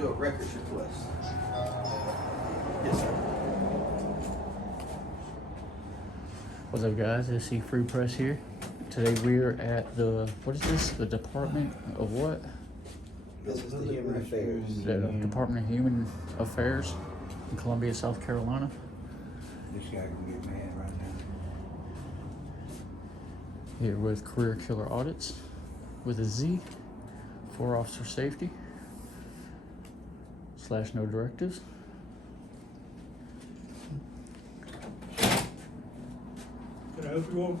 do a records request. Yes, sir. What's up, guys? SC Free Press here. Today we're at the, what is this? The Department of what? This is the Human Affairs. The Department of Human Affairs in Columbia, South Carolina. This guy can get mad right now. Here with Career Killer Audits with a Z for officer safety / no directives. Can I help you all?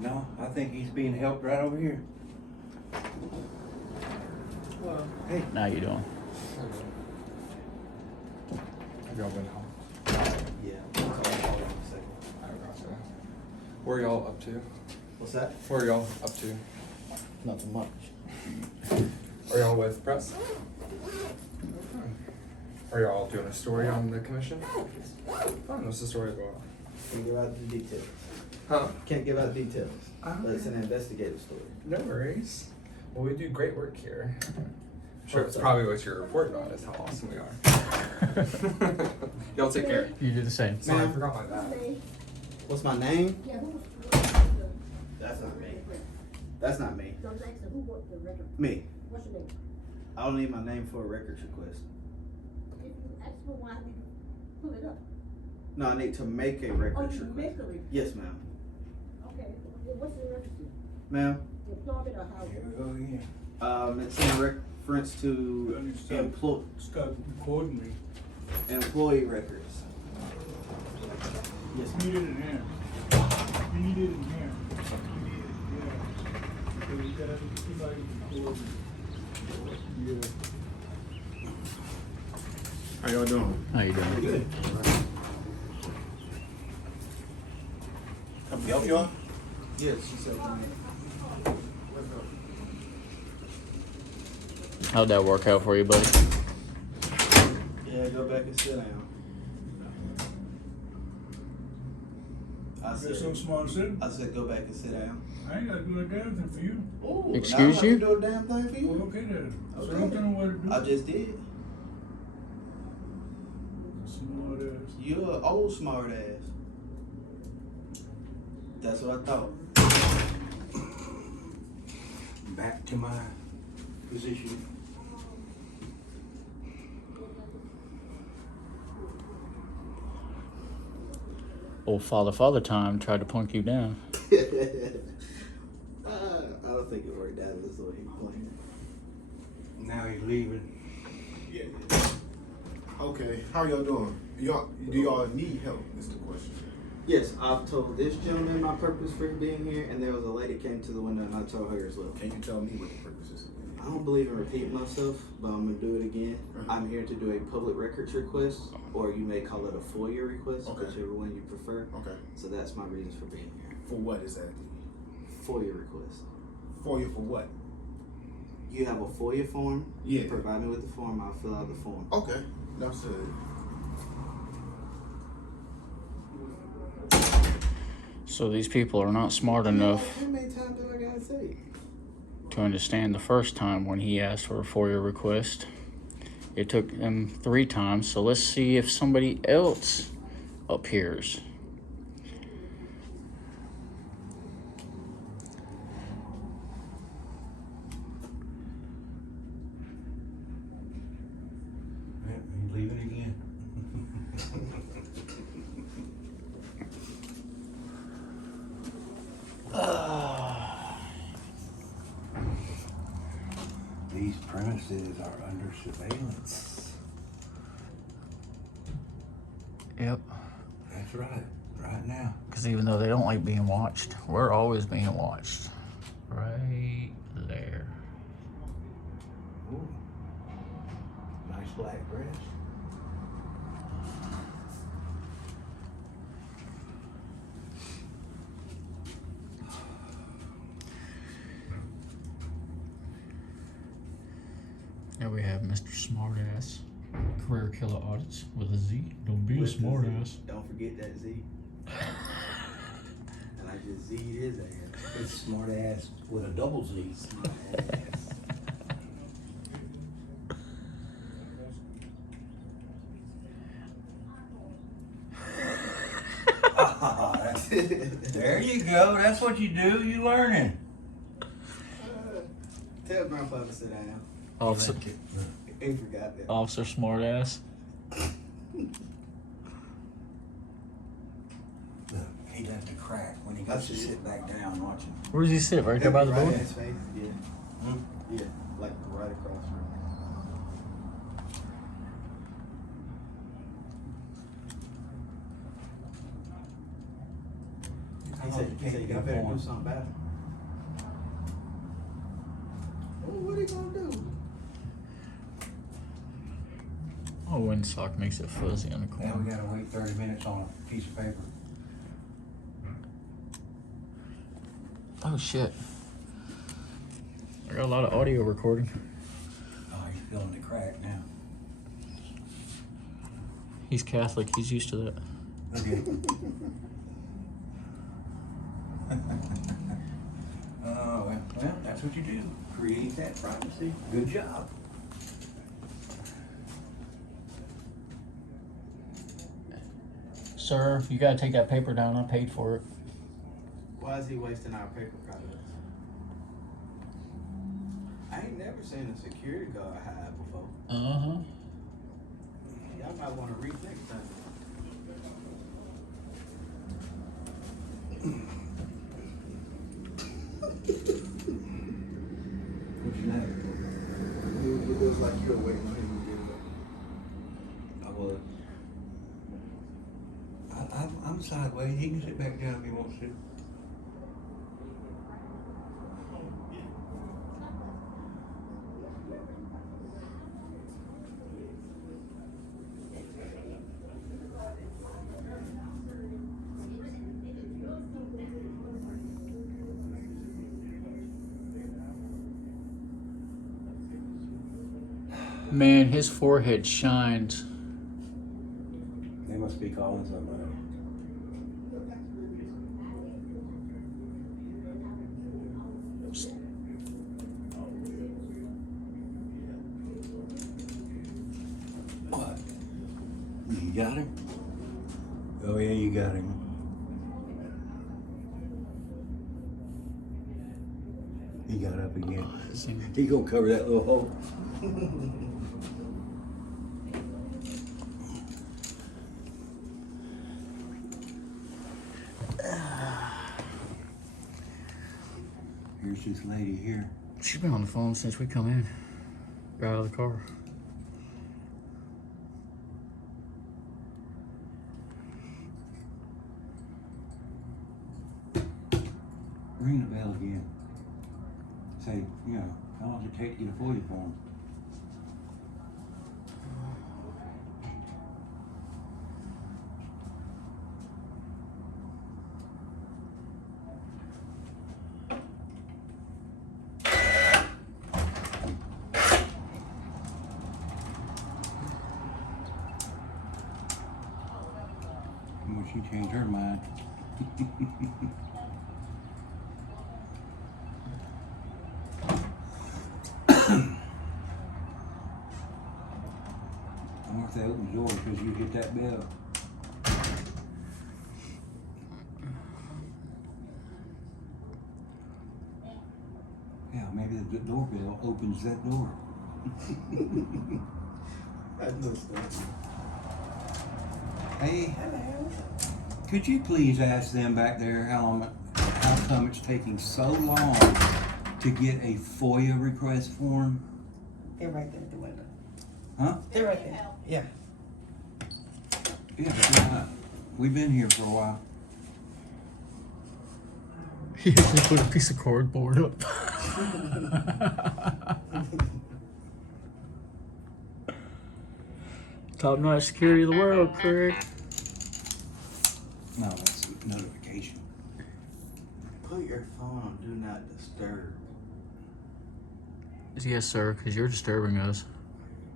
No, I think he's being helped right over here. Hey. How you doing? Have y'all been home? Yeah. Hold on a second. I gotcha. Where are y'all up to? What's that? Where are y'all up to? Nothing much. Are y'all with press? Are y'all doing a story on the commission? Fine, what's the story about? Can't give out the details. Huh? Can't give out details. Oh, But it's an investigative story. No worries. Well, we do great work here. I'm sure it's Sorry. probably what you're reporting on is how awesome we are. Y'all take care. You do the same. Sorry, I Ma'am. forgot my bag. What's my name? That's not me. That's not me. Me. What's your name? I don't need my name for a records request. If you ask for one, I need to pull it up. No, I need to make a Oh, records you request. make a request. Yes, ma'am. Okay, what's the reference to? Ma'am, Employment or housing? Here we go again. it's in reference to Stop recording me. employee records. Yes, Need it in here. Need it in here. Yeah. So you gotta have somebody record me. Yeah. How y'all doing? How you doing? good. Come help y'all? Yes, she said to me. How'd that work out for you, buddy? Yeah, go back and sit down. That's so smart, sir. I said go back and sit down. I ain't gotta do a damn thing for you. Ooh, Excuse now I you? have to do a damn thing for Well, you? okay then. So Okay. don't tell me what to do. I just did. Smart ass. You're an old smart ass. That's what I thought. Back to my position. Old father time tried to plunk you down. I don't think it worked out this way he planned. Now he's leaving. Yeah. Okay, how y'all doing? Do y'all need help is the question. Yes, I've told this gentleman my purpose for being here, and there was a lady came to the window and I told her as well. Can you tell me what the purpose is? I don't believe in repeating myself, but I'm gonna do it again. I'm here to do a public records request, or you may call it a FOIA request, Okay. whichever one you prefer. Okay. So that's my reasons for being here. For what is that? FOIA request. FOIA for what? You have a FOIA form. Yeah. Provide me with the form. I'll fill out the form. Okay. That's it. So these people are not smart enough How many times do I gotta say? to understand the first time when he asked for a FOIA request. It took him 3 times, so let's see if somebody else appears. Yep, he's leaving again. These premises are under surveillance. Yep. That's right. Right now. Because even though they don't like being watched, we're always being watched. Right there. Ooh. Nice black dress. Here we have Mr. Smartass, Career Killer Audits with a Z. Don't be a With the smartass. Z. Don't forget that Z. And I just Z'd his ass. It's smart ass with a double Z. Smart ass. There you go. That's what you do. You learning. Tell Grandpa to sit down. Officer, He forgot that. officer smartass. Look, he left a crack when he goes to sit back down watching. Where does he sit? Right there by the Right door? in his face, yeah. Hmm? Yeah, like right across from him. He said, y'all better do something about it. Oh, what are you gonna do? Oh, windsock makes it fuzzy on the Now we corner. gotta wait 30 minutes on a piece of paper. Oh shit. I got a lot of audio recording. Oh, he's feeling the crack now. He's Catholic, he's used to that. Okay. Oh, well, that's what you do. Create that privacy. Good job. Sir, you gotta take that paper down, I paid for it. Why is he wasting our paper products? I ain't never seen a security guard hide before. Uh-huh. Y'all might want to rethink that. What's your name? It looks like you're waiting on him to get it. I was. I'm sideways. He can sit back down if he wants to. Man, his forehead shines. They must be calling somebody. What? You got him? Oh yeah, you got him. He got up again. He gonna cover that little hole. Here's this lady here. She's been on the phone since we come in. Got out of the car. Ring the bell again. Say, you know, how long does it take to get a FOIA form? Well, she changed her mind. I wonder if they open the door because you hit that bell. Yeah, maybe the doorbell opens that door. That's no stuff. Hey, could you please ask them back there how come it's taking so long to get a FOIA request form? They're right there at the window. Huh? They're right there. Yeah. Yeah, but, we've been here for a while. He just put a piece of cardboard up. Top-notch security of the world, Craig. No, that's a notification. Put your phone on do not disturb. Yes, sir, because you're disturbing us.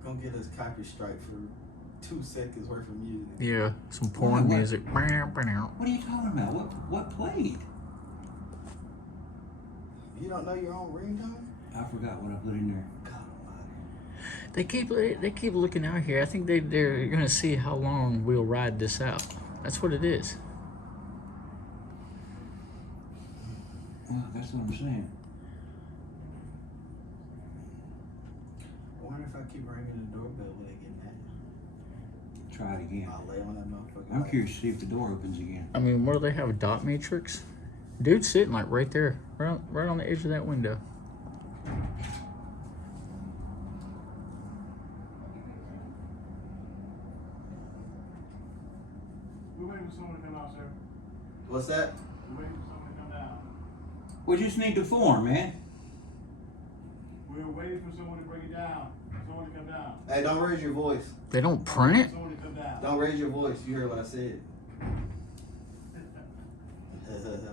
Gonna get us copy strike for 2 seconds worth of music. Yeah, some porn What? music. What are you talking about? What played? You don't know your own ringtone? I forgot what I put in there. God almighty. They keep looking out here. I think they're gonna see how long we'll ride this out. That's what it is. Well, that's what I'm saying. I wonder if I keep ringing the doorbell, will they get mad? Try it again. I'll lay on that motherfucker. I'm curious to see if the door opens again. I mean, what do they have? A dot matrix? Dude's sitting like right there, right on the edge of that window. We're waiting for someone to come out, sir. What's that? We're waiting for someone to come down. We just need the form, man. We're waiting for someone to bring it down. Someone to come down. Hey, don't raise your voice. They don't print it? Someone to come down. Don't raise your voice. You heard what I said.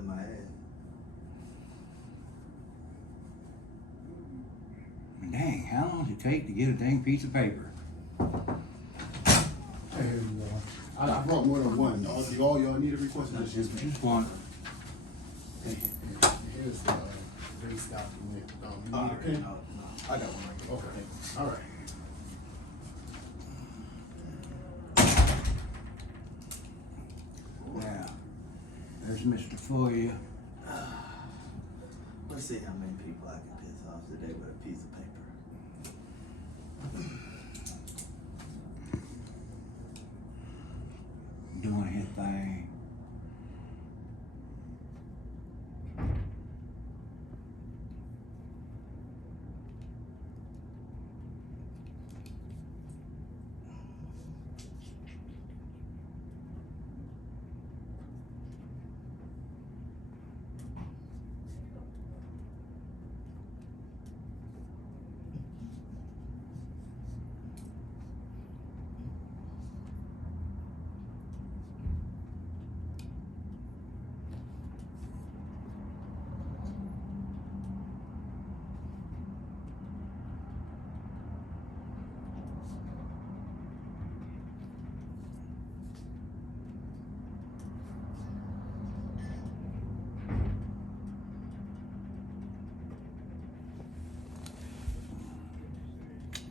My ass. Dang, how long does it take to get a dang piece of paper? Hey, here you go. I brought more than one. All y'all need a request? Just one. Here's the base document. You need a pen? No, I got one right here. Okay, all right. Now, there's Mr. FOIA. Let's see how many people I can piss off today with a piece of paper. Doing his thing.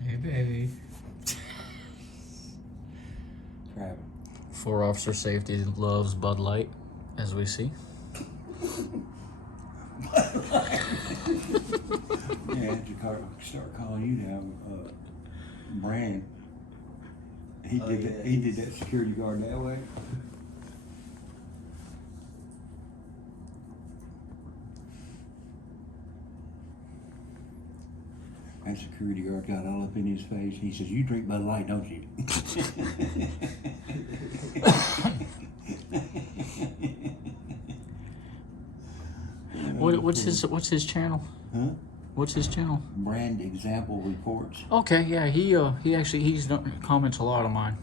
Hey, baby. Grab it. For officer safety loves Bud Light, as we see. Yeah, to start calling you now, Brand. He Oh, did yeah, that. He did that security guard that way. That security guard got all up in his face. He says, "You drink Bud Light, don't you?" What's his channel? Huh? What's his channel? Brand Example Reports. Okay, yeah, he actually he's done, comments a lot on mine.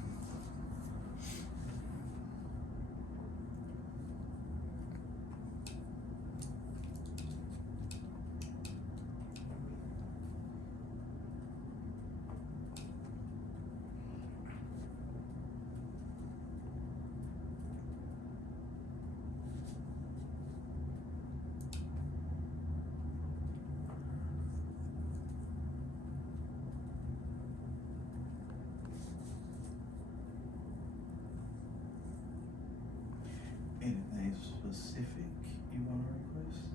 Anything specific you want to request?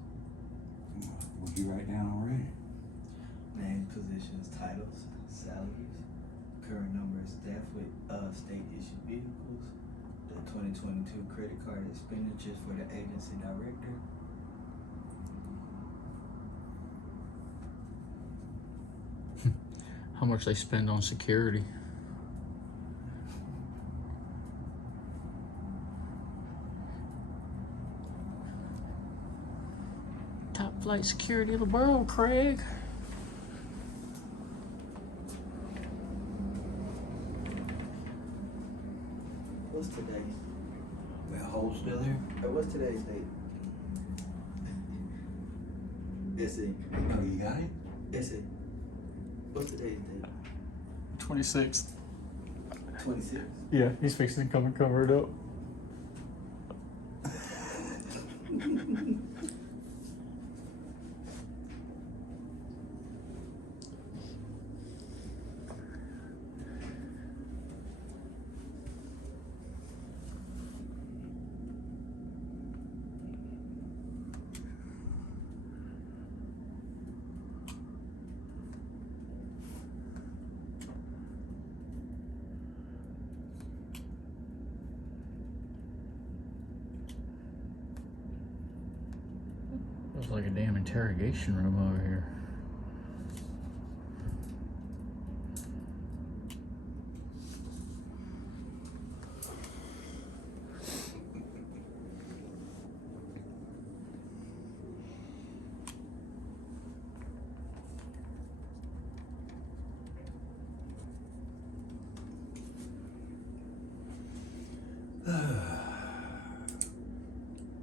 Would you write down already? Name, positions, titles, salaries, current number of staff with state issued vehicles, the 2022 credit card expenditures for the agency director. How much they spend on security? Top flight security of the world, Craig. What's today? That hole still there? What's today's date? It's it. Oh, you got it? It's it. What's today's date? 26th. 26. Yeah, he's fixing to come and cover it up. damn interrogation room over here.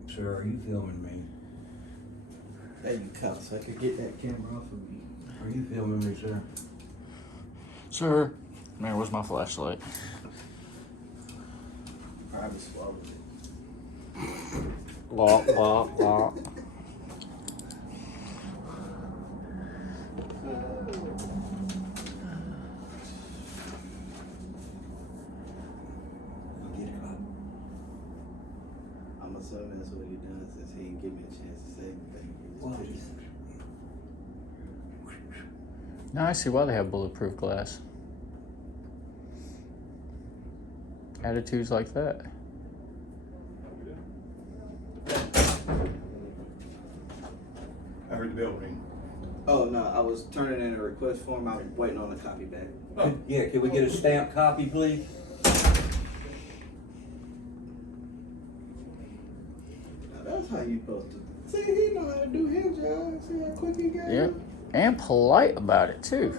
Sir, are you filming me? There you come, so I could get that camera off of me. Are you filming me, sir? Sir, man, where's my flashlight? Probably swallowed it. Lock, lock, lock. Get it up. I'm assuming that's what he done since he didn't give me a chance to say anything. He just Now I see why they have bulletproof glass. Attitudes like that. I heard the bell ring. Oh no, I was turning in a request form. I was waiting on the copy back. Oh. Yeah, can we get a stamped copy, please? Now that's how you supposed to. See, he know how to do his job. See how quick he got. Yep. And polite about it too.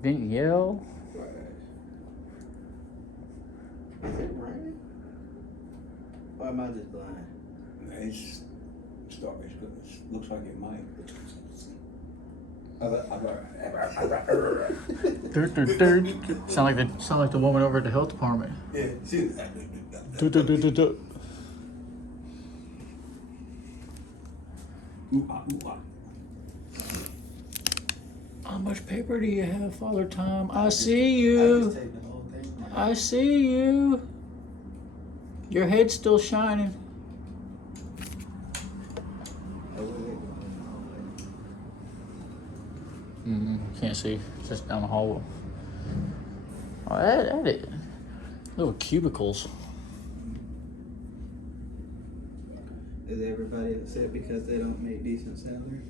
Didn't yell. Is it raining? Or am I just blind? It's looks like it might. Sound like the woman over at the health department. Yeah, she. How much paper do you have, Father Tom? I see I you. just take the whole thing. I see you. Your head's still shining. Can't see. It's just down the hallway. Oh, that it. Little cubicles. Is everybody upset because they don't make decent salary?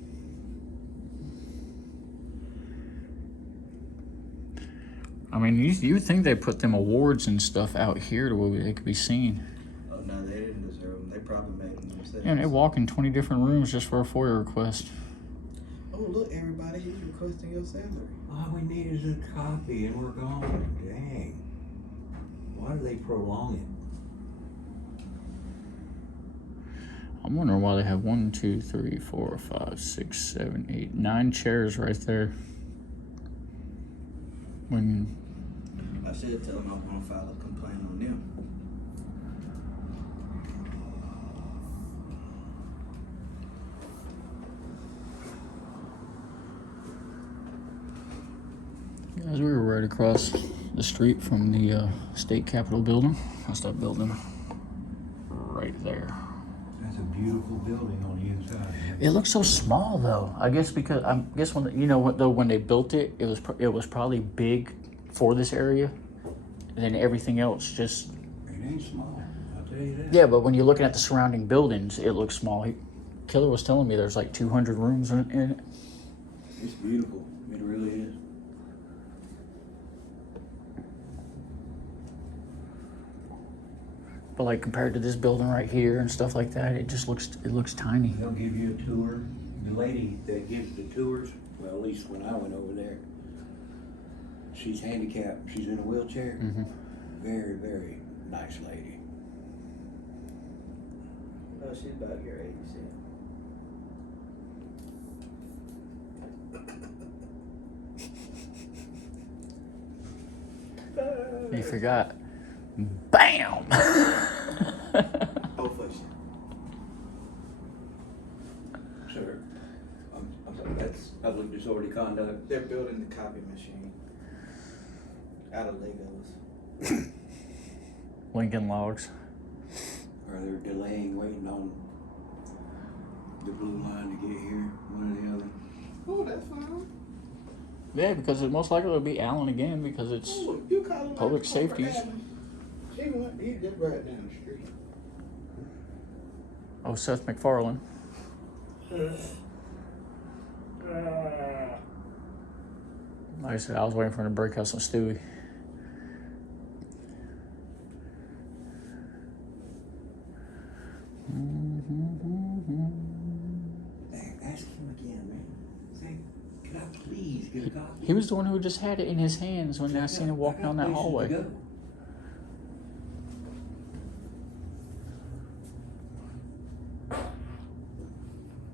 I mean, you would think they put them awards and stuff out here to where they could be seen. Oh no, they didn't deserve them. They probably made them themselves. Yeah, they walk in 20 different rooms just for a FOIA request. Oh look, everybody, he's requesting your salary. All we need is a copy and we're gone. Dang. Why do they prolong it? I'm wondering why they have 1, 2, 3, 4, 5, 6, 7, 8, 9 chairs right there. When I should tell them I'm gonna file a complaint on them. guys, we were right across the street from the state capitol building. That's that building right there. That's a beautiful building on the inside. It looks so small though. I guess because when they built it, it was probably big for this area, and then everything else just. It ain't small, I'll tell you that. Yeah, but when you're looking at the surrounding buildings, it looks small. Killer was telling me there's like 200 rooms in it. It's beautiful. It really is. But like compared to this building right here and stuff like that, it looks tiny. They'll give you a tour. The lady that gives the tours, well, at least when I went over there, she's handicapped. She's in a wheelchair. Mm-hmm. Very, very nice lady. No, she's about your age. You forgot. Bam! Oh, for sure. Sir, I'm sorry, that's public disorderly conduct. They're building the copy machine out of Legos. Lincoln Logs. Or they're delaying, waiting on the blue line to get here, one or the other. Oh, that's fine. Yeah, because it most likely will be Allen again because it's Oh, you call him public like safeties. She went, he just right down the street. Oh, Seth MacFarlane. Like I said, I was waiting for him to break out some Stewie. Hey, ask him again, man. Say, could I please get a copy? He was the one who just had it in his hands when I seen him walk down that I got places to hallway. go.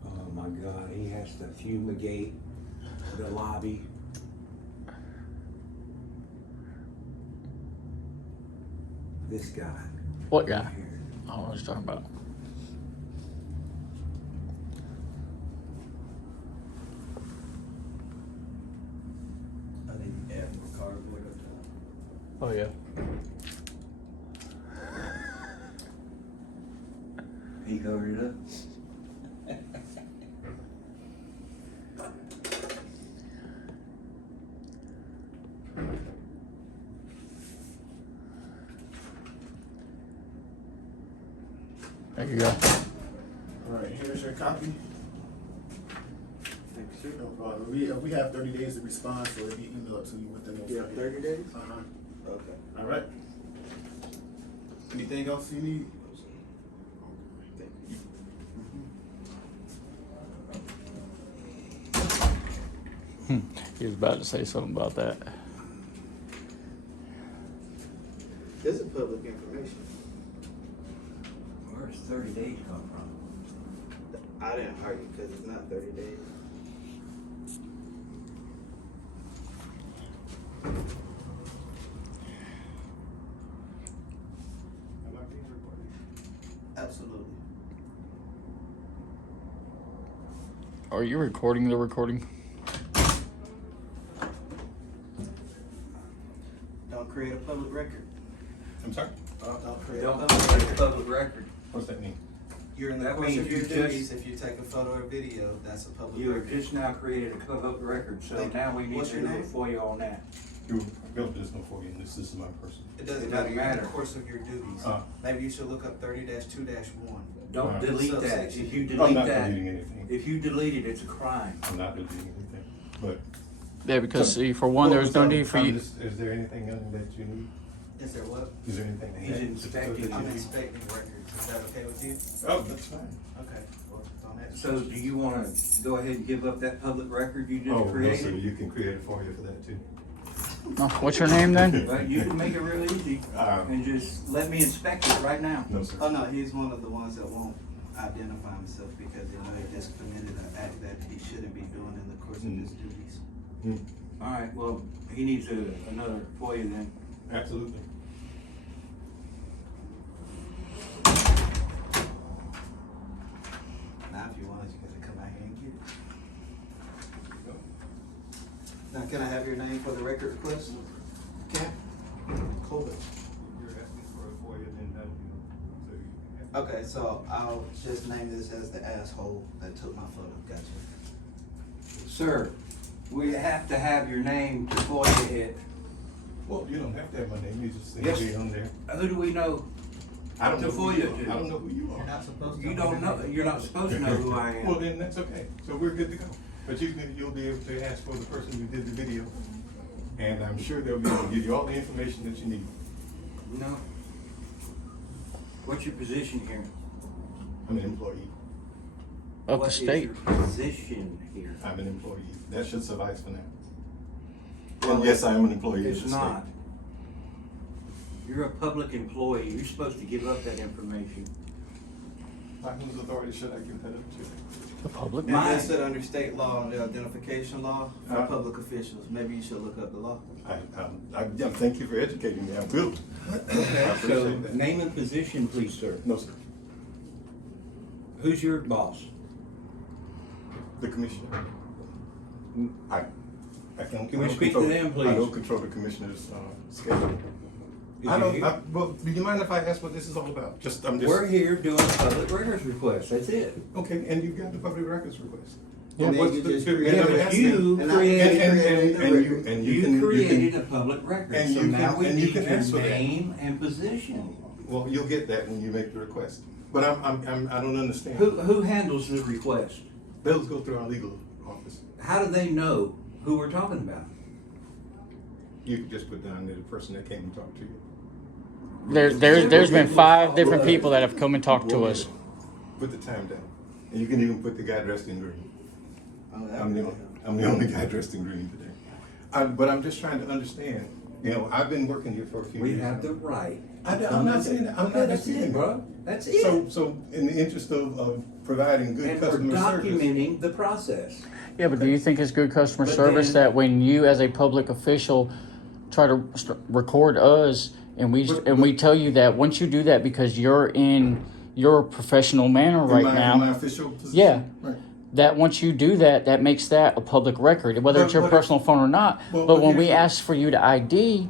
Oh my God, he has to fumigate the lobby. This guy. What guy? Oh, I was talking about. I think you add more cardboard up top. Oh yeah. He covered it up. There you go. All right, here's your copy. Thanks, sir. No problem. We have 30 days to respond, so it'll be emailed to you within those You have 30 days? Uh-huh. Okay. All right. Anything else you need? Thank you. He was about to say something about that. This is public information. Where's 30 days come from? I didn't hire you because it's not 30 days. Am I being recorded? Absolutely. Are you recording the recording? Don't create a public record. I'm sorry? Don't create a Don't public create a record. public record. What's that mean? You're in the That course means of your you duties. just- If you take a photo or video, that's a public You have record. just now created a public record, so Thank you. now we need What's to your do a name? FOIA on that. Bill, there's no for you, this is my person. It doesn't It matter. doesn't You're in the matter. course of your duties. Maybe you should look up 30-2-1. Don't Alright. delete that. Subsection. If you I'm delete not that, deleting anything. if you delete it, it's a crime. I'm not deleting anything. But Yeah, because see, for one, there's no need for you. Is there anything that you need? Is there what? Is there anything? He's inspecting. I'm inspecting records. Is that okay with you? Oh, that's fine. Okay. Well, don't have to- So do you wanna go ahead and give up that public record you Oh, just no, sir, created? you can create a FOIA for that too. No, what's your name then? Well, you can make it real easy Um, and just let me inspect it right now. No, sir. Oh, no, he's one of the ones that won't identify himself because he just committed an act that he shouldn't be doing in the course of his duties. Alright, well, he needs another FOIA then. Absolutely. Now, if you want, you gotta come out here and get it. Now, can I have your name for the record request? Okay. Cool. You're asking for a FOIA, then that'll be, Okay, so I'll just name this as the asshole that took my photo. Gotcha. Sir, we have to have your name to FOIA it. well, you don't have to have my name, you just say Yes. be on there. Who do we know? I don't To know who you FOIA are. to. I don't know who you are. not supposed You don't know, you're not supposed to know who I Well, am. then that's okay. So we're good to go. But you'll be able to ask for the person who did the video. And I'm sure they'll be able to give you all the information that you need. No. What's your position here? I'm an employee. Of What the is state. your position here? I'm an employee. That should suffice for now. Well, And yes, I am an employee of the It's state. not. You're a public employee, you're supposed to give up that information. By whose authority should I give that up to? The public. And Mine. listed under state law and the identification law for Uh-huh. public officials. Maybe you should look up the law. I thank you for educating me. I will. I So, appreciate that. name and position, please, sir. No, sir. Who's your boss? The commissioner. I can't. Can we I don't speak to control- them, please? I don't control the commissioner's schedule. Is I he don't, here? well, do you mind if I ask what this is all about? I'm just. We're here doing a public records request, that's it. Okay, and you've got the public records request. Yeah. And then What's you the- just and created I'm but asking- you And I- created, and you can. created a public record, and so you now can- we and you need can your ask for that. name and position. Well, you'll get that when you make the request. But I don't understand. Who handles the request? Those go through our legal office. How do they know who we're talking about? You could just put down there the person that came and talked to you. There's been 5 different people that have come and talked to us. Put the time down. And you can even put the guy dressed in green. Oh, that I'm the, would only, help. I'm the only guy dressed in green today. But I'm just trying to understand. You know, I've been working here for a few We years. have now. the right. I'm not saying that. I'm Okay, not that's disputing it, that. bro. That's it. So in the interest of providing good And for customer service. documenting the process. Yeah, but do you think it's good customer But service then- that when you as a public official try to record us and we tell you that once you do that because you're in your professional manner right in now, my official position. Yeah. Right. that once you do that, that makes that a public record, whether it's your But- personal phone or not. Well, but but when we here's the- ask for you to ID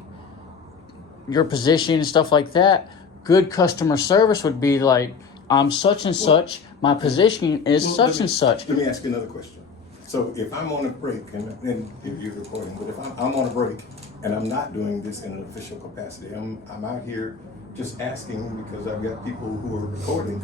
your position and stuff like that, good customer service would be like, I'm such and such, my position is Well, such and such. Let me ask you another question. So if I'm on a break, and if you're recording, but if I'm on a break and I'm not doing this in an official capacity, I'm out here just asking because I've got people who are recording.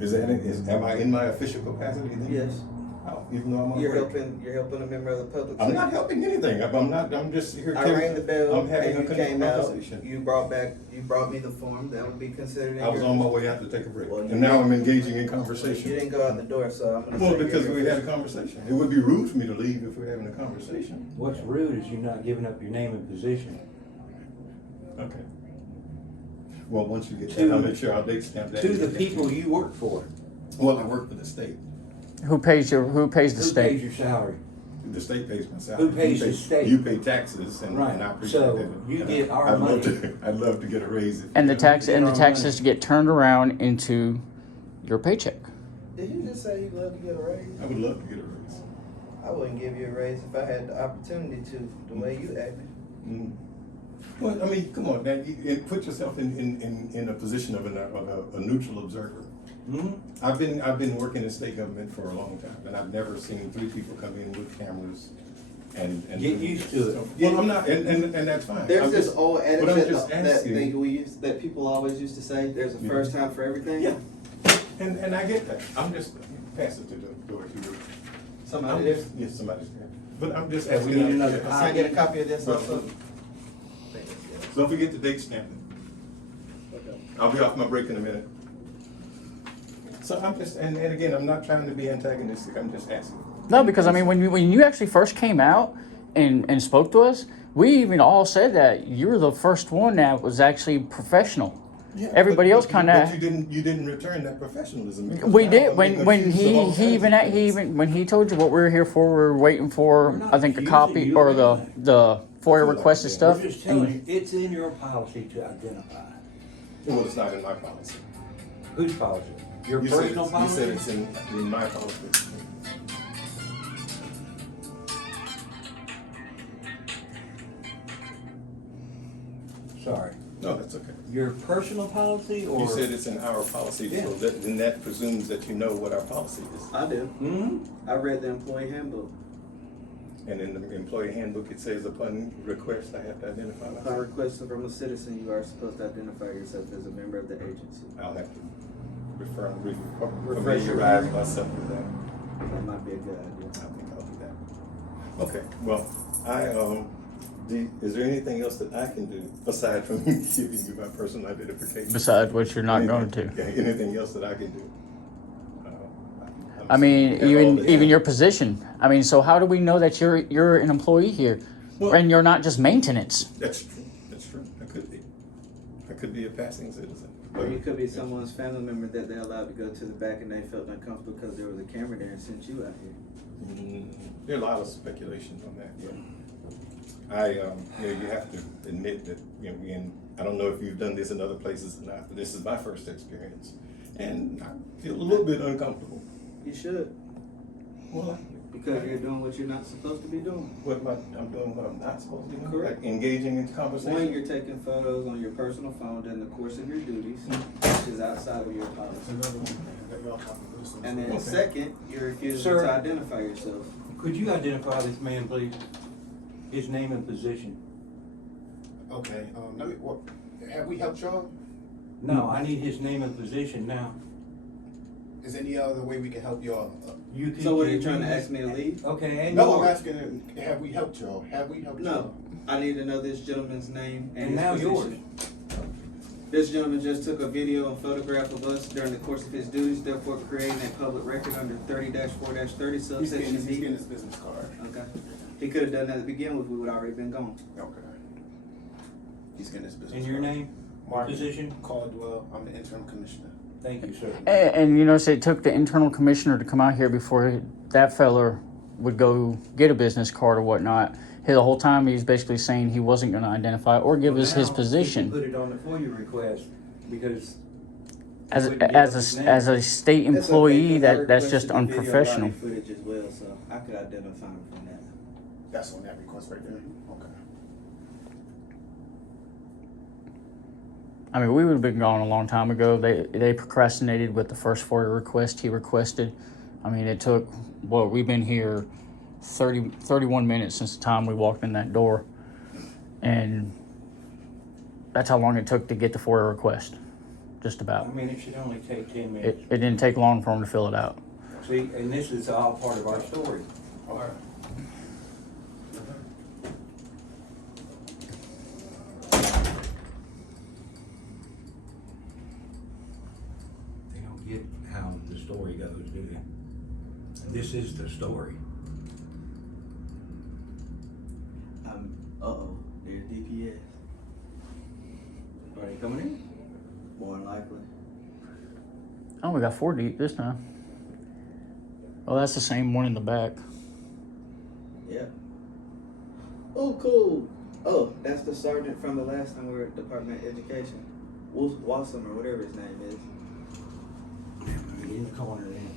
Am I in my official capacity then? Yes. Oh, even though I'm on You're break. helping a member of the public. I'm not helping anything. I'm just here. I rang the bell I'm having and you a came out. conversation. You brought me the form. That would be considered. I was on my way out to take a break, Well, you and now didn't- I'm engaging in You conversation. didn't go out the door, so I'm gonna. Well, say because you're we had a official. conversation. It would be rude for me to leave if we're having a conversation. What's rude is you not giving up your name and position. Okay. Well, once you get To- that, I'll make sure I'll date stamp that. To the people you work for. Well, I work for the state. Who pays the Who pays state? your salary? The state pays my salary. Who pays You the pay- state? You pay taxes, and Right. and I appreciate So, that. you And get our I'd love money. to- I'd love to get a raise. if- And the our taxes money. get turned around into your paycheck. Did you just say you'd love to get a raise? I would love to get a raise. I wouldn't give you a raise if I had the opportunity to. The way you acted. Mm. Well, I mean, come on, man. You put yourself in a position of a neutral observer. Hmm? I've been working in state government for a long time, and I've never seen 3 people come in with cameras and Get used to it. Well, I'm not, and that's fine. There's I'm this just- old adage but I'm that, just that asking. that people always used to say. There's a Yeah. first time for everything. Yeah, and I get that. I'm just pass it to the door here. Somebody there. Yes, somebody's there. But I'm just Yeah, we asking. need another Can I get a copy of this also? Don't forget the date stamping. I'll be off my break in a minute. So I'm just, and again, I'm not trying to be antagonistic. I'm just asking. No, because I mean, when you actually first came out and spoke to us, we even all said that you were the first one that was actually professional. Yeah, Everybody but- else but kinda- you didn't return that professionalism. because We now did I'm when being when accused of all kinds of he things. when he told you what we were here for. We were waiting for We're not I think a accusing copy you or of anything. the FOIA requested We're stuff. We're just telling And you, it's in your policy to identify. Well, it's not in my policy. Whose policy? Your You said personal it's- policy? You said it's in my policy. Sorry. No, that's okay. Your personal policy or? You said it's in our policy, Yeah. so then that presumes that you know what our policy is. I do. Hmm? I read the employee handbook. And in the employee handbook, it says upon request, I have to identify Upon myself. request from a citizen, you are supposed to identify yourself as a member of the agency. I'll have to Refresh your familiarize memory. myself with that. That might be a good idea. I think I'll do that. Okay, well, is there anything else that I can do aside from giving you my personal identification? besides what you're not going to. Okay, anything else that I can do? I mean, I'm all even in. your position. I mean, so how do we know that you're an employee here, Well- and you're not just maintenance? That's true, that's true, I could be. I could be a passing citizen. Or you could be someone's family member that they allowed to go to the back and they felt uncomfortable because there was a camera there and sent you out here. There are a lot of speculations on that. You have to admit that, I don't know if you've done this in other places or not, but this is my first experience. And I feel a little bit uncomfortable. You should, Well, because you're doing what you're not supposed to be doing. I'm doing what I'm not supposed to do? Correct. Like engaging in One, conversation? you're taking photos on your personal phone during the course of your duties, which is outside of your policy. And then Okay. second, you're refusing Sir. to identify yourself. Could you identify this man, please? His name and position? Okay, have we helped y'all? No, I need his name and position now. Is there any other way we can help y'all You could So what are you give trying to me- ask me to leave? Okay, and No, I'm yours. asking, have we helped y'all? Have we helped No, y'all? I need to know this gentleman's name and And his now position. yours. This gentleman just took a video and photograph of us during the course of his duties, therefore creating a public record under 30-4-30 He's subsection getting D. his business card. Okay. He could have done that to begin with, we would already been gone. Okay. He's getting his business And your card. name? Mark Position? Caldwell, I'm the interim commissioner. Thank you, sir. And you notice it took the internal commissioner to come out here before that feller would go get a business card or whatnot. The whole time he was basically saying he wasn't going to identify or give us his Now, position. You can put it on the FOIA request because As you wouldn't give as up his a name. as a state That's okay, employee, 'cause I that's just requested the video unprofessional. body footage as well, so I could identify him from that. That's on that request right there? Okay. I mean, we would have been gone a long time ago. They procrastinated with the first FOIA request he requested. I mean, it took, well, we've been here 31 minutes since the time we walked in that door. And that's how long it took to get the FOIA request, just about. I mean, it should only take 10 minutes. It didn't take long for him to fill it out. See, and this is all part of our story. Okay. They don't get how the story goes, do they? This is the story. Uh-oh, there's DPS. Are they coming in? More than likely. Oh, we got 4 deep this time. Oh, that's the same one in the back. Yeah. Oh, cool. Oh, that's the sergeant from the last time we were at Department of Education. Walsum or whatever his name is. Get in the corner then.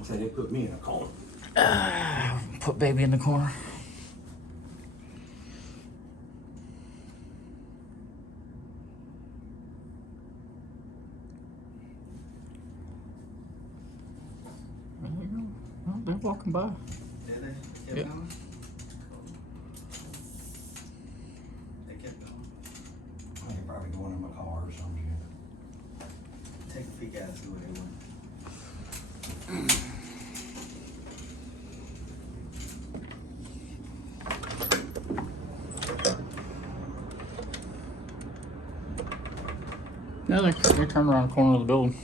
I said they put me in a corner. Put baby in the corner. There they go. Oh, they're walking by. Did they? Kept Yeah. going? They kept going. They're probably going in my car or something. Take a peek out and see where they went. No, they turned around the corner of the building.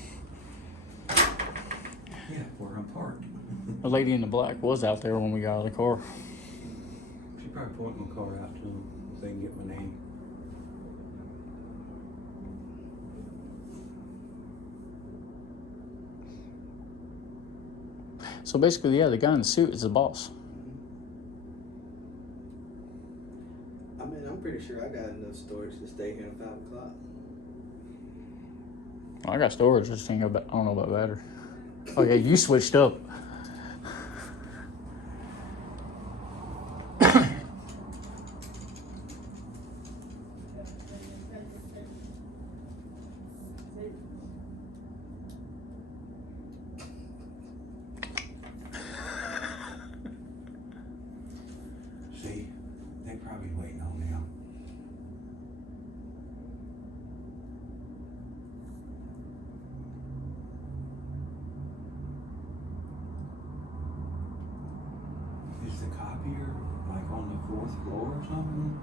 Yeah, where I'm parked. The lady in the black was out there when we got out of the car. She probably pointed my car out to them so they can get my name. So basically, yeah, the guy in the suit is the boss. I mean, I'm pretty sure I got enough storage to stay here at 5 o'clock. Well, I got storage, just think about, I don't know about battery. Oh yeah, you switched up. See, they probably waiting on them. Is the copier like on the 4th floor or something?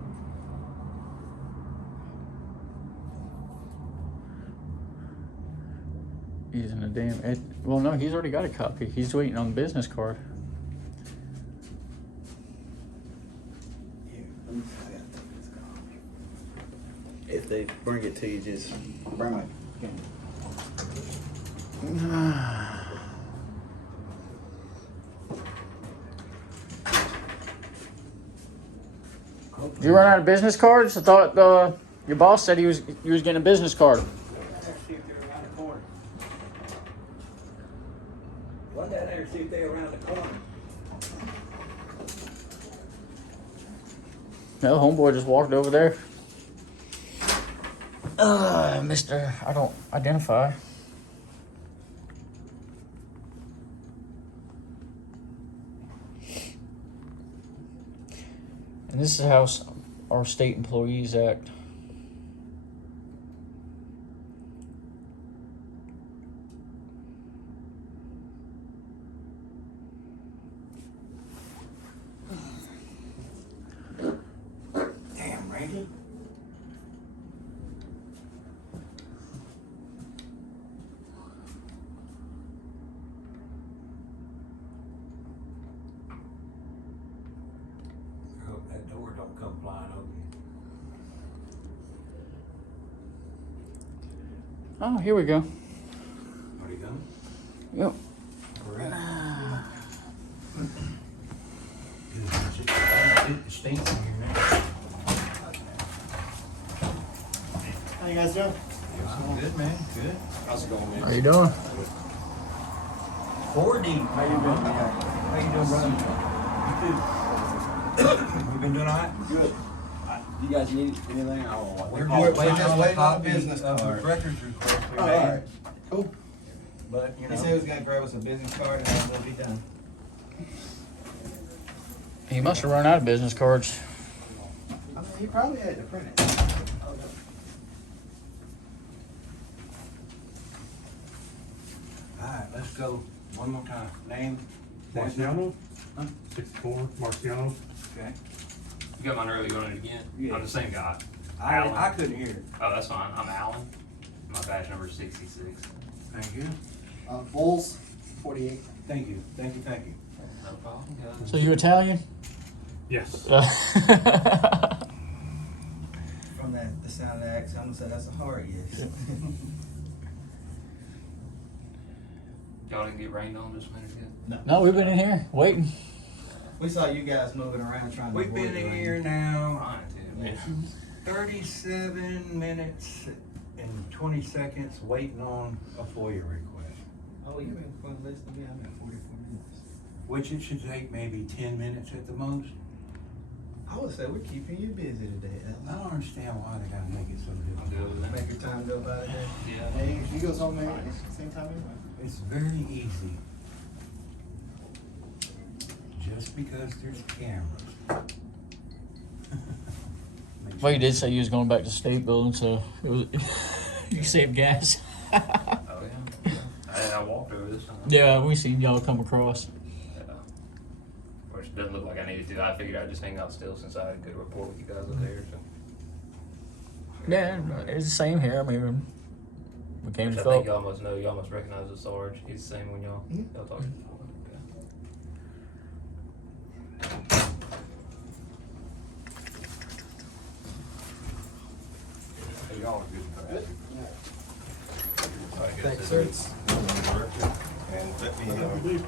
He's in a damn. Well, no, he's already got a copy. He's waiting on the business card. Here, let me see. I gotta take this call. If they bring it to you, just bring my camera. Did you run out of business cards? I thought your boss said you was getting a business card. Let's see if they're around the corner. Run down there and see if they're around the corner. No, homeboy just walked over there. Mister, I don't identify. And this is how our state employees act. Thank you. I hope that door don't come flying open. Oh, here we go. Are you done? Yep. We're ready. It stinks in here now. How you guys doing? I'm good, man, good. How's it going, man? How you doing? 4D. How you doing? How you doing, brother? You too. You been doing all right? Good. You guys need anything? I don't know. We're just waiting on copy business of the card. records request we Oh, made. all right. Cool. But, you He said he know, was gonna grab us a business card and then we'll be done. He must have run out of business cards. I mean, he probably had to print it. all right, let's go one more time. Name? Marciano, Huh? 6'4", Marciano. Okay. You got mine early, you want it again? Yeah. I'm the same guy. I couldn't hear it. Oh, that's fine. I'm Alan. My badge number is 66. Thank you. Bulls, 48. Thank you, thank you, thank you. No problem, guys. So you Italian? Yes. From the sound of the accent, I'm gonna say that's a hard yes. Y'all didn't get rained on just a minute ago? No, we've been in here waiting. We saw you guys moving around trying to We've avoid been the rain. here now Fine, too, man. 37 minutes and 20 seconds waiting on a FOIA request, Oh, you've been for less than me, I'm at 44 minutes. which it should take maybe 10 minutes at the most. I would say we're keeping you busy today, I Alan. don't understand why they gotta make it so I'm difficult. good with that. Make your time go by today. Yeah. Hey, she goes home maybe same time anyway. It's very easy. Just because there's cameras. Well, you did say you was going back to the state building, so it was, you saved gas. Oh, yeah. I walked over this time. Yeah, we seen y'all come across. Yeah. Which doesn't look like I needed to. I figured I'd just hang out still since I had a good rapport with you guys up there. So. Yeah, it's the same here. I mean, we came Which to I think Philip. y'all must know. Y'all must recognize the Sarge. He's the same when y'all talk. Okay. Y'all are good. Thanks, sir. And let me,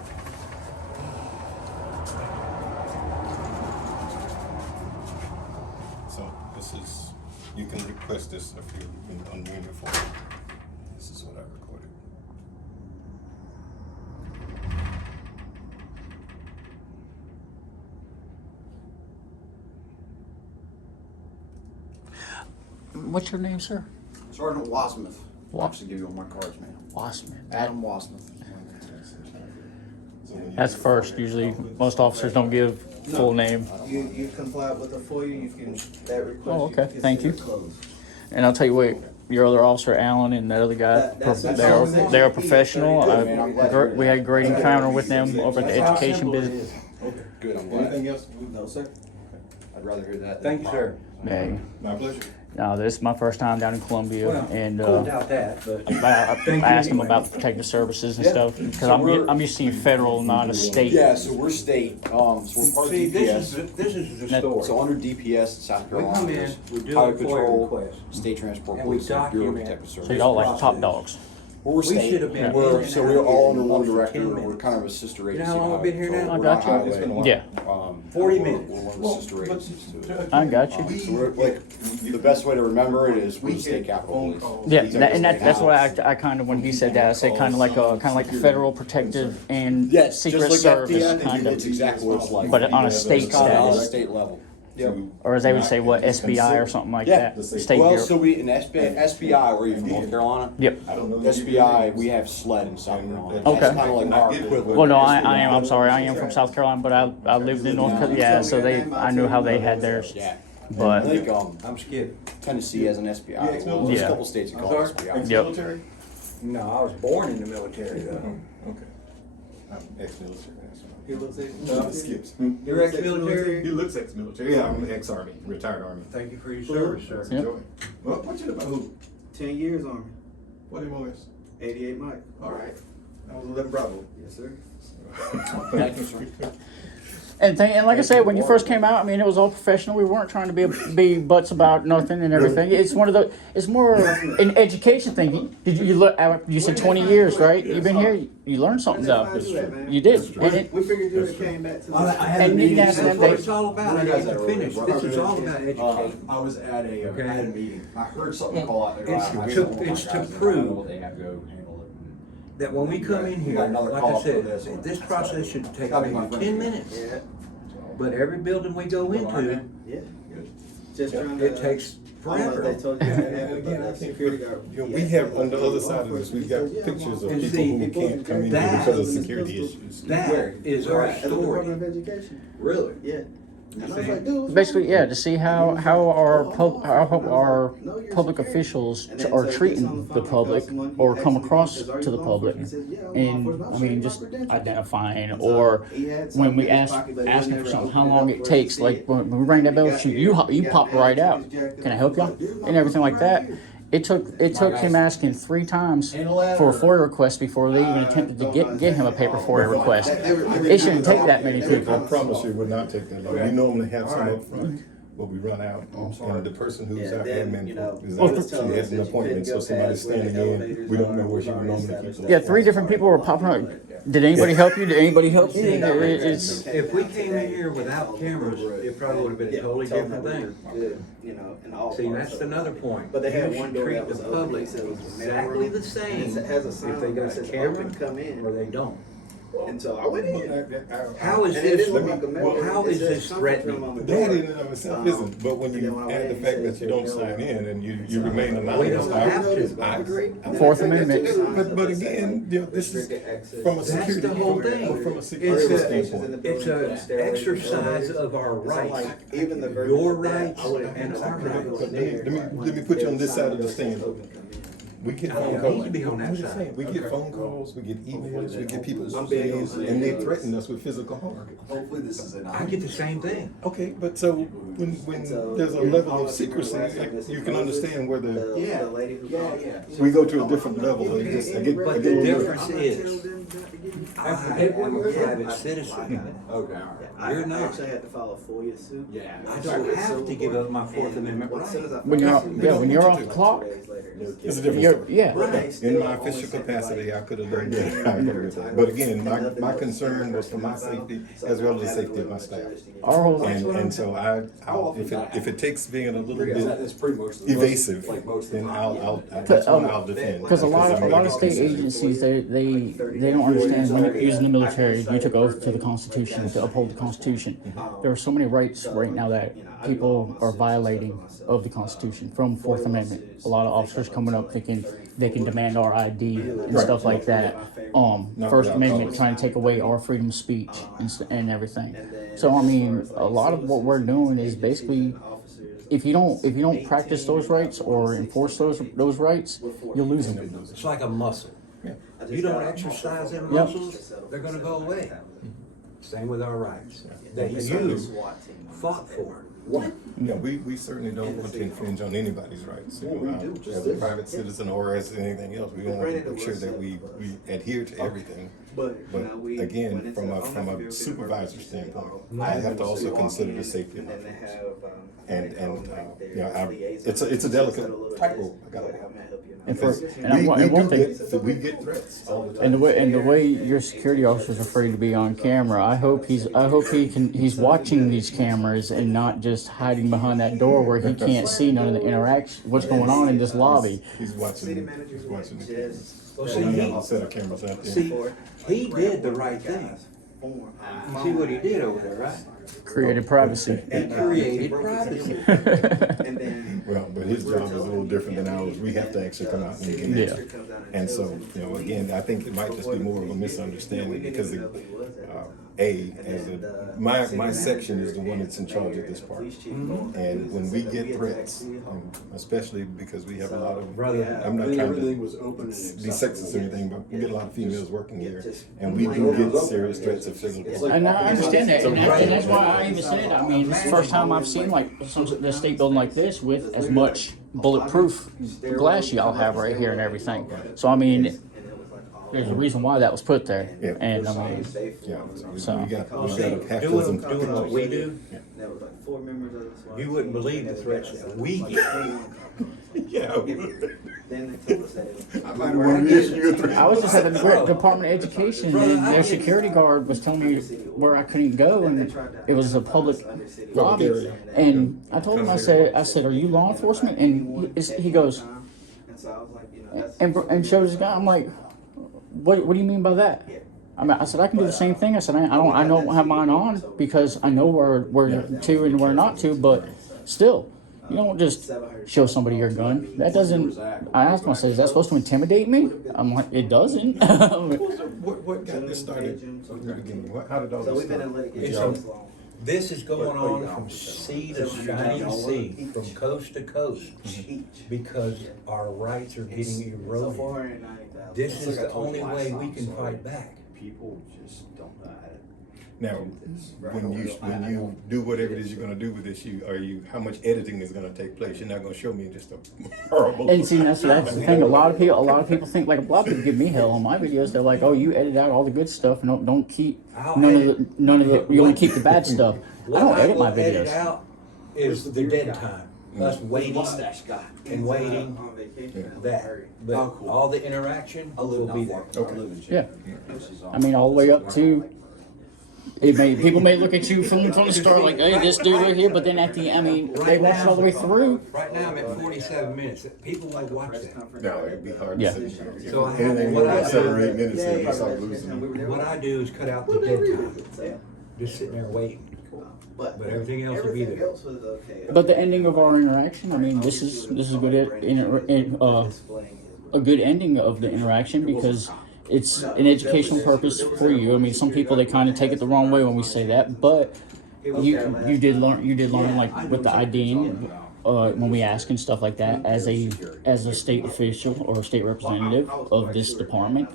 so this is, you can request this if you're on uniform. This is what I recorded. What's your name, sir? Sergeant Wasmuth. Wa- I'll actually give you all my cards, man. Wasserman. Adam Wasmuth. So when you- That's first. Usually, most officers don't give full name. You complied with the FOIA, you can, that request. Oh, you can okay. Thank you. consider closed. And I'll tell you what, your other officer, Alan, and that other guy, That's they're professional. man, I'm glad We had a great encounter with them over at the education business. Good, I'm glad. Anything else? No, sir. I'd rather hear that. Thank you, sir. Yeah. My pleasure. No, this is my first time down in Columbia, Well, and couldn't doubt that, but. I Thank you asked them anyway. about the protective services and Yeah. stuff because So we're- I'm used to seeing federal, not a state. Yeah, so we're state, so we're part of See, DPS. this is the That- story. So under DPS in South We Carolina, come in, there's we do Highway a FOIA Patrol, request. State Transport And we Police, and Bureau of document- Protective So Services. y'all like Process. top dogs. Well, we're We state, should have been in we're, and so out we're of all here under in one under director, 10 we're minutes. kind of a sister You know agency. how long to I've been here Highway now? Patrol. I We're got on you. highway. It's been a while. Yeah, 40 we're- minutes. We're one of the Well, sister but- agencies to it. I got you. So we're like, the best way to remember it is we're the state capitol police. Yeah, Executive that's state what house. I kind of when he said that I said kind of like a federal protective and Yes, secret just like service FBI, kind it's of, exactly what it's like. but on a state It's kind of on a status, state level. or as they would say, what SBI or something like Yeah. that. State Well, bureau. so we, in SBI, where are you from, North Carolina? Yep. I don't know. that you SBI, really- we have SLED in South Carolina. Okay. That's kind of like our equivalent. Well, no, I am. I'm sorry. I am from South Carolina, but I lived in North Carolina. Yeah, so I knew how they had theirs. Yeah. But- I think, I'm Skip. Tennessee has an SBI. Yeah, it's Well, there's Yeah. a couple states that call I'm it sorry? SBI. Ex-military? No, I was born in the military though. Okay. I'm ex-military, that's what I'm. He looks Skips. You're ex-military? He looks ex-military. Yeah, I'm ex-army, retired army. Thank you for your service, sir. Yep. Enjoy. Well, what you know about who? 10 years Army. What MOS? 88 Mike. All right. That was 11 Bravo. Yes, sir. And like I said, when you first came out, I mean, it was all professional. We weren't trying to be butts about nothing and everything. It's one of the. It's more an education thing. Did you look? You said 20 years, right? You've been here. You learned something, though. You did. And it, We figured you would came back to I had a And you meeting. can ask them, That's what it's all about. I didn't finish. This is all about educating. I was at a, I had a meeting, I heard something call out there. It's I to- said, "Oh my it's to gosh, I don't know prove what they have to go handle it." That when we come in We here, got another like call I up for said, this one. this process should take Gotta be my maybe friend. 10 minutes. Yeah, But every building we go into, yeah. Just trying to. it takes I don't know if forever. they told you that happened, Again, but I the think security guard. you know, we have on the other side of this, we've got pictures of And people see, who can't come in here that- because of security issues. That is our At the Department story. of Education. Really? Yeah. And I was like, dude, what's basically, wrong? yeah, to see how our public officials And then are so he gets treating on the the phone, public calls someone, he or asks come him, he across says, "Are you to the law public, enforcement?" He says, "Yeah, I'm law and enforcement." I mean "Show me just my credentials." identifying And so or he had when something we in his ask pocket, but he asking for never something, opened how it long up it for takes. us to Like see it. when we rang that bell, He shoot, got you here, pop got right mad, out. took his jacket Can I off, help he was y'all? like, "Dude, my And everything like phone right that. here." It took him asking 3 times In a letter. for a FOIA request before they even attempted to get him a paper FOIA request. It shouldn't take that many I people. promise you, it would not take that long. We normally have some up front, but we run out. And the person who's Yeah, our then, admin you know, is well, out. just She tell has us an that you appointment, so couldn't go somebody's past where the standing in. elevators We don't are, know where she would already normally established keep. Yeah, 3 different people were popping up. Did anybody help you? Did anybody help you? It's If we came in here without cameras, it probably would have been a totally different thing. Good, you know, in all See, parts that's of it. another point. But they had You one should door treat that the was open. public He said it was the mail exactly room, the and same it has a sign if they on there got that a says camera open, come in. or they don't. And so I went in. How is And it this, didn't look like a mail room. how It is said this something threatening? on the That door. in and of itself isn't, but when and then you when I add went the in, fact he that said you don't it's sign mail in and you remain We anonymous. don't have to. I agree. Fourth Amendment. But again, you know, this is from a That's security, the whole thing. from a security It's standpoint. It's an exercise of our rights. Even the Your rights and our rights. Let me put you on this side of the stand. We get phone don't calls. need to be on that I'm just side. saying, we get phone calls, we get emails, we get people's names, and they threaten us with physical harm. Hopefully this is an. I get the same thing. Okay, but so when there's a level of secrecy, you can understand where the, Yeah. we go to a different level and just, I get But a the little difference nervous. is, I am a private citizen. Okay, all right. You're not. I actually had to file a FOIA suit. Yeah. I don't have to give up my Fourth Amendment As soon as I right. when you're filed the suit, when you're off the 2 clock. days later, It's a different You're, story. yeah. In my official capacity, I could have done better. I agree with that. But again, my concern was for my safety as well as the safety of my staff. Our whole And so if it takes being a little Because that bit is pretty much. evasive, Like most of then the that's what I'll defend. Because a lot of state agencies, they don't understand when you're using the military, you took oath to the Constitution, to uphold the Constitution. There are so many rights right now that people are violating of the Constitution from Fourth Amendment. A lot of officers coming up thinking they can demand our ID and stuff like that. First Amendment trying to take away our freedom of speech and everything. So I mean, a lot of what we're doing is basically, if you don't practice those rights or enforce those rights, you're losing them. It's like a muscle. You don't exercise them Yep. muscles, they're gonna go away. Same with our rights that you fought for. Yeah, we certainly don't want to infringe on anybody's rights. You know, as a private citizen or as anything else, we want to make sure that we adhere to everything. But again, from a supervisor standpoint, I have to also consider the safety of my folks. And you know, it's a delicate tightrope. I gotta walk. We get threats all the time. And the way your security officer's afraid to be on camera, I hope he's watching these cameras and not just hiding behind that door where he can't see none of the interaction, what's going on in this lobby. He's watching. He's watching the cameras. Well, I'll set of cameras out there. see, he did the right thing. You see what he did over there, right? Created privacy. He created privacy. Well, but his job is a little different than ours. We have to actually come out and engage. Yeah. And so, you know, again, I think it might just be more of a misunderstanding because my section is the one that's in charge of this part. And when we get threats, especially because we have a lot of, I'm not trying to be sexist or anything, but we get a lot of females working here, and we do get serious threats of physical. And I understand that, and that's why I even said, I mean, it's the first time I've seen like the state building like this with as much bulletproof glass y'all have right here and everything. So I mean, there's a reason why that was put there. Yeah. And I mean, So we got a half Doing dozen. what we do, There was like 4 members of the SWAT you wouldn't team. believe the threats that we get. Yeah. Then they told us that I might want to issue you a threat. I was just at the Department of Education, and their security guard was telling me where I couldn't go, and it was a public lobby. And I told him, I said, "Are you law enforcement?" And he goes, and shows the guy. I'm like, what do you mean by that? I mean, I said, I can do the same thing. I said, I don't have mine on because I know where to and where not to, but still, you don't just show somebody your gun. That doesn't, I asked him, I said, is that supposed to intimidate me? I'm like, it doesn't. What got this started? How did all So this we've been in start? litigation this long. This is going on from sea to shining sea, from coast to coast, because our rights are getting So eroded. 490,000. This is the only way we can fight back. People just don't know how to. Now, when you do whatever it is you're gonna do with this, how much editing is gonna take place? You're not gonna show me just a horrible. And see, that's the thing. A lot of people think, like, a lot of people give me hell on my videos. They're like, "Oh, you edit out all the good stuff and don't keep none of the. You only keep the bad stuff." I don't edit my Edit videos. out is the dead time. Us waiting Mustache guy. and waiting. On vacation. That, but all the interaction will be there. Yeah, I mean, all the way up to. People may look at you from the start like, "Hey, this dude right here," but then at the, I mean, they watch it all the way through. Right now I'm at 47 minutes. People will watch that. No, it'd be hard Yeah. to say. So I have, Anything what more I than 7 or do, 8 minutes, you start losing. what I do is cut out the dead time. Just sitting there waiting. But everything else will be Everything there. else was okay. But the ending of our interaction, I mean, this is a good ending of the interaction because it's an educational purpose for you. I mean, some people, they kind of take it the wrong way when we say that, but you did learn like with the IDing when we ask and stuff like that as a state official or a state representative of this department.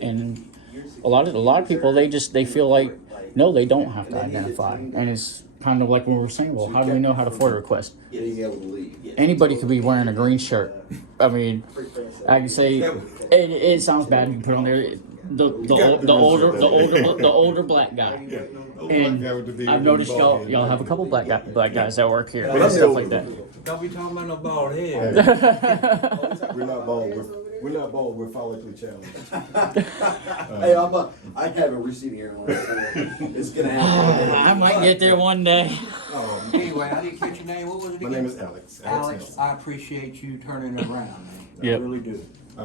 And a lot of people, they feel like no, they don't have to identify, and it's kind of like when we were saying, well, how do we know how to FOIA request? Being able to leave. Anybody could be wearing a green shirt. I mean, I can say it sounds bad. You can put on there the older black guy. And I've noticed y'all have a couple black guys that work here and stuff like that. Don't be talking about no bald head. We're not bald. We're not bald. We're follically challenged. Hey, I have a receding hairline, so it's gonna happen. I might get there one day. Anyway, I didn't catch your name. What was it My again? name is Alex. Alex, I appreciate you turning it around, man. I Yep. really do. I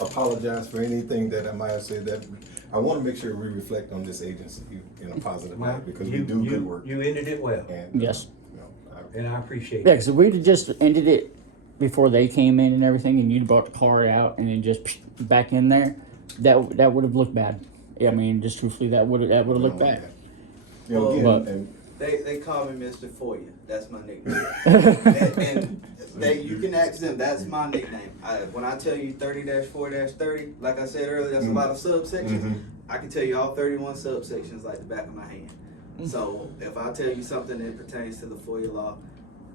apologize for anything that I might have said. That I want to make sure we reflect on this agency in a positive way because we do good work. You ended it well, And, Yes. and I appreciate Yeah, it. because if we'd have just ended it before they came in and everything, and you'd brought the card out and then just back in there, that would have looked bad. I mean, just truthfully, that would have looked bad. You know, again, But- and They call me Mr. FOIA. That's my nickname. and you can ask them. That's my nickname. When I tell you 30-4-30, like I said earlier, that's a lot of subsections. I can tell you all 31 subsections like the back of my hand. So if I tell you something that pertains to the FOIA law,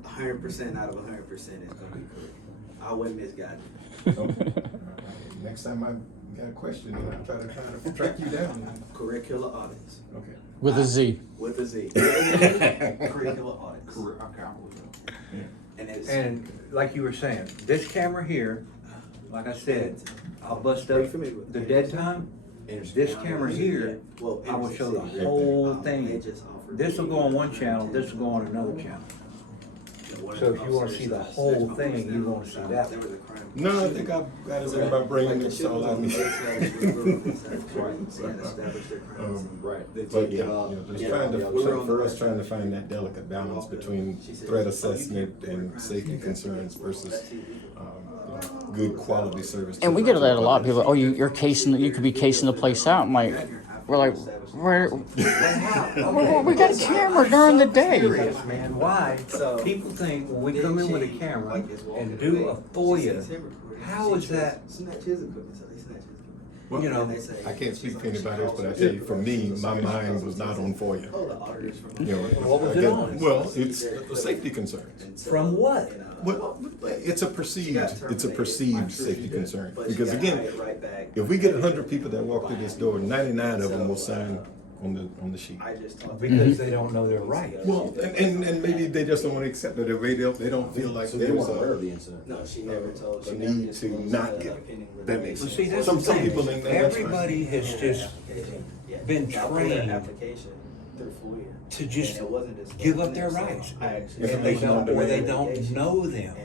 100% out of 100% is going to be correct. I wasn't misguided. next time I got a question, I'll try to track you down. Curricular audits. Okay. With a Z. With a Z. Curricular audits. And it's And like you were saying, this camera here, like I said, I'll bust up the dead time. This camera here, I will show the whole thing. This will go on one channel, this will go on another channel. So if you want to see the whole thing, you want to see that one. No, I think I've got it in my brain. That's all I need. But yeah, just trying to find that delicate balance between threat assessment and safety concerns versus good quality service. And we get that a lot of people. Oh, you could be casing the place out. I'm like, We're like, where? Okay. We got a camera during the day. Serious, man. Why? So, People think when we come in with a camera and do a FOIA, how is that? Snatch his equipment, so they snatch his equipment. Well, You know, And they say, I can't speak for anybody else, but I tell you, for me, my mind was not on FOIA. oh, the auditors from. You know, What was it again, on? well, it's safety concerns. From what? Well, it's a perceived safety concern. But you Because got again, hired right back. if we get 100 people that walk through this door, 99 of them will sign on the sheet. I just talked. Because they don't know their rights. Well, and maybe they just don't want to accept it. They don't feel like So they there's weren't aware of a the incident. No, she never told. a She never need to disclosed not her give it. opinion with That the makes Well, sense. see, that's Some the thing. people think that's fine. Everybody has just Yeah. been I put an trained application through FOIA. to just And it wasn't disclosed. give up their So rights. I actually- And they don't, or they don't Litigation. know them.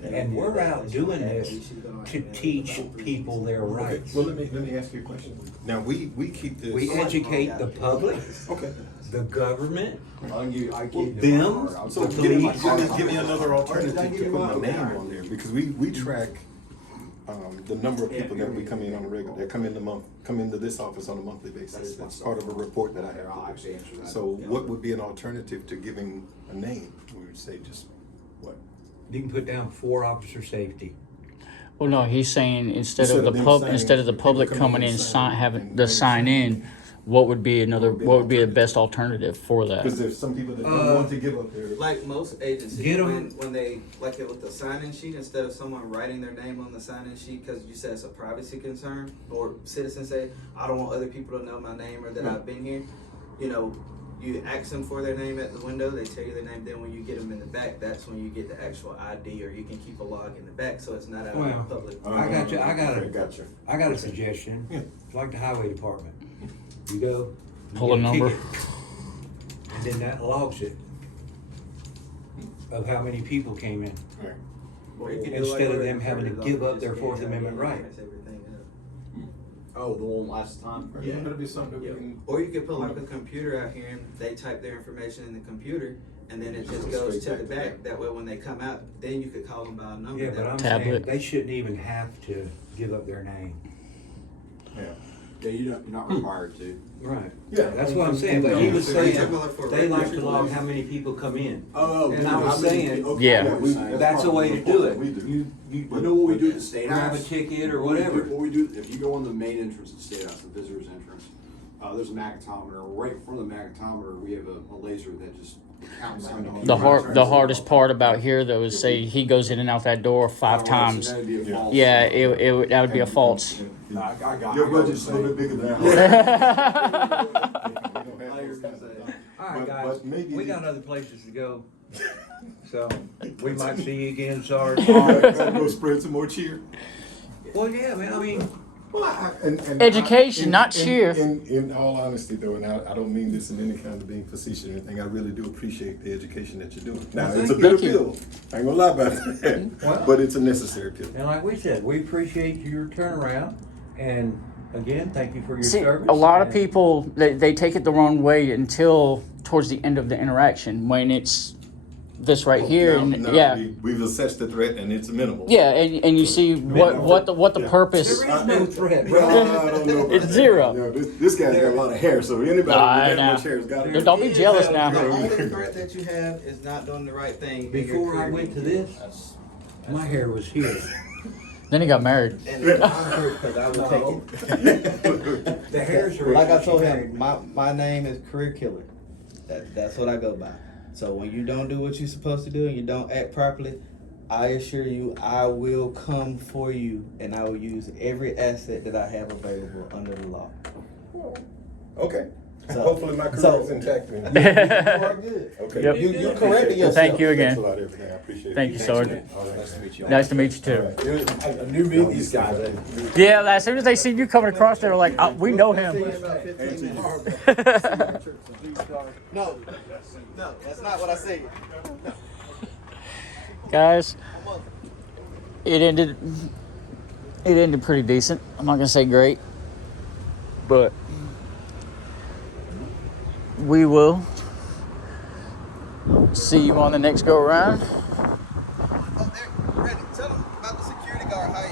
when they And did we're that, out she doing had this me, she was gonna to recommend teach about 3 people weeks. their Okay, rights. well, let me ask you a question. Now, we keep this. We educate the public, Okay. the government, I gave you them. So give me another alternative to put my name on there, because we track the number of people that we come in on a regular, that come into this office on a monthly basis. That's part of a report that I have. So what would be an alternative to giving a name? We would say just what? You can put down for officer safety. Well, no, he's saying instead Instead of the of them pub, signing, instead of the people public come coming in in and sign, sign having and the then sign in, what would be the best alternative for Because that? there's some people that don't want to give up their. Like most agencies, Get 'em. when they, like it with the sign-in sheet, instead of someone writing their name on the sign-in sheet, cause you said it's a privacy concern, or citizens say, I don't want other people to know my name or that I've been here, you know, you ask them for their name at the window, they tell you their name, then when you get them in the back, that's when you get the actual ID, or you can keep a log in the back, so it's not out in Well, the public. I got you. Okay, gotcha. I got a suggestion. Yeah. It's like the highway department. You go. you Pull a get number. ticket, And then that logs it of how many people came in. Right. Or you can do Instead like of where them the having to recorders give are, up just their scan Fourth it, Amendment yeah, right. mess everything up. Oh, the one last time? Yeah. That'll be something that Yeah. we can. Or you could put like a computer out here and they type their information in the computer and then it just goes to the back. That way when they come out, then you could call them by a number. Yeah, but that- I'm saying Tablet. they shouldn't even have to give up their name. Yeah. Yeah, you're not required to. Right. Yeah. That's what I'm saying, but he was saying, Similar for they like to records. log how many people come in. Oh, And I was saying, Yeah. That's a way to do it. We do. You You know what we do at the State grab a House? ticket or What we whatever. do- What we do, if you go on the main entrance of the State House, the visitor's entrance, there's a magnetometer. Right in front of the magnetometer, we have a laser that just counts how many. The hardest part about here though is say he goes in and out that door 5 times. So that'd be a false- Yeah, that would be a false. I got Your it. budget's a little bit bigger than ours. All right, But guys, maybe we the- got other places to go. So, we might see you again, Sarge. Gotta go spread some more cheer. Well, yeah, man, I mean, Well, Education, not cheer. In all honesty, though, and I don't mean this in any kind of being facetious or anything, I really do appreciate the education that you're doing. Now, Well, it's a thank bitter you. pill. I ain't gonna lie about that, Well- but it's a necessary pill. and like we said, we appreciate your turnaround. And again, thank you for your See, service. a lot of and- people they take it the wrong way until towards the end of the interaction when it's this right here, Now- and now yeah, we've assessed the threat and it's minimal. yeah, and you see what the Yeah. purpose. There is no threat. Well, I don't know. about It's that. zero. You know, this guy's got a lot of hair, so anybody with Nah, that nah. much hair has got Dude, don't be jealous The now. only threat that you have is not doing the right thing. in your Before I career. went to this, my hair was here. Then he got married. And I'm hurt because I would take it. The hairs are. Like I told him, my name is Career Killer. That's what I go by. So when you don't do what you're supposed to do and you don't act properly, I assure you I will come for you and I will use every asset that I have available under the law. Okay. So- Hopefully my career so- is intact. Then. You are good. Okay. Yep. You corrected yourself. Thank you again. Thanks a lot, everything. I appreciate it. Thank you, Sergeant. All right. Nice to meet you. Nice to meet you too. I knew meeting these guys. Yeah, as soon as they see you coming across, they were like, we know him. No, that's not what I said. Guys, it ended pretty decent. I'm not gonna say great, but we will see you on the next go around. Oh, there, Brandon, tell them about the security guard, how